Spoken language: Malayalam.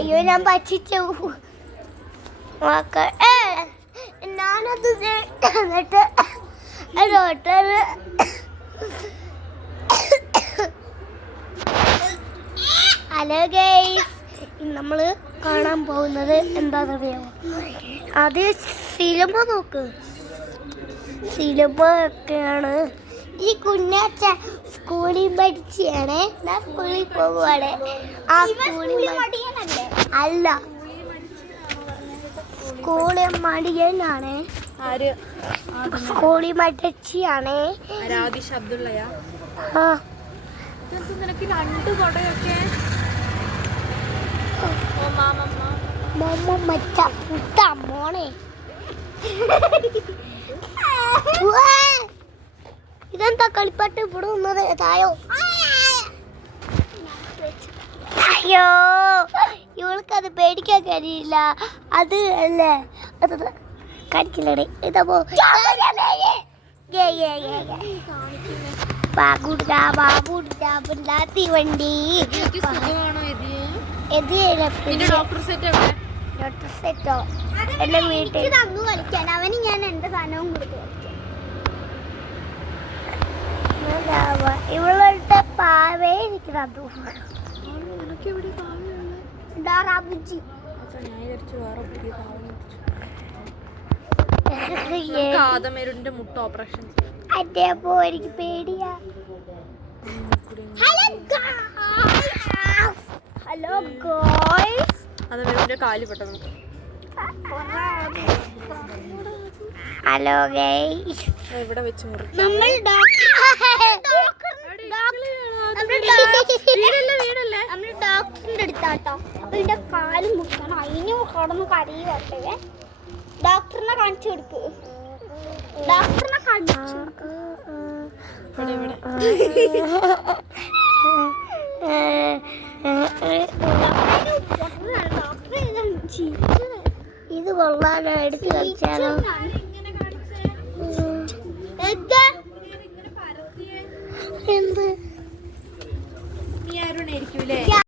അയ്യോ ഞാൻ പറ്റിച്ചു. ഞാനത് എന്നിട്ട് ഡോക്ടർ ഹലോ ഗൈസ്, നമ്മള് കാണാൻ പോകുന്നത് എന്താണെന്നറിയാമോ? അത് സിനിമ നോക്ക്. സിനിമ ഒക്കെയാണ്. ഈ കുഞ്ഞാച്ച സ്കൂളിൽ പഠിച്ചാണ്. ഞാൻ സ്കൂളിൽ പോകുവാണ്. ആ സ്കൂളിൽ അല്ല, സ്കൂളിൽ മടിയനാണ്. സ്കൂളിൽ മടിച്ചിയാണ്. മോനെ ഇതെന്താ കളിപ്പാട്ട് ഇവിടെ വന്നത്? തായോ അയ്യോ, ഇവൾക്കത് പേടിക്കാൻ കഴിയില്ല. അത് അല്ലേ അത് കടിക്കില്ലേ? ഇതപ്പോ തീവണ്ടി സെറ്റോ എന്റെ വീട്ടിൽ തന്നു കളിക്കാൻ. അവന് ഞാൻ എന്റെ സാധനവും കൊടുത്തു. ഇവളുടെ പാവേ എനിക്ക് തന്നു. മുട്ട ഓപ്പറേഷൻ അതേപ്പോ എനിക്ക് പേടിയാ. ഹലോ ഗോയ്സ്, കാല് പെട്ടെന്ന്. ഹലോ ഗൈസ്, ഇവിടെ വെച്ച് നമ്മൾ ഡോക്ടറിന്റെ അടുത്താട്ടോ. അപ്പൊ ഇതിന്റെ കാല് മുട്ടണം. അതിന് കടന്ന് കരയുവട്ടെ. ഡോക്ടറിനെ കാണിച്ചു കൊടുക്ക്. ഡോക്ടറിനെ കാണിച്ചു ഇത് കൊള്ളാലോ, എടുത്ത് കളിച്ചാലോ.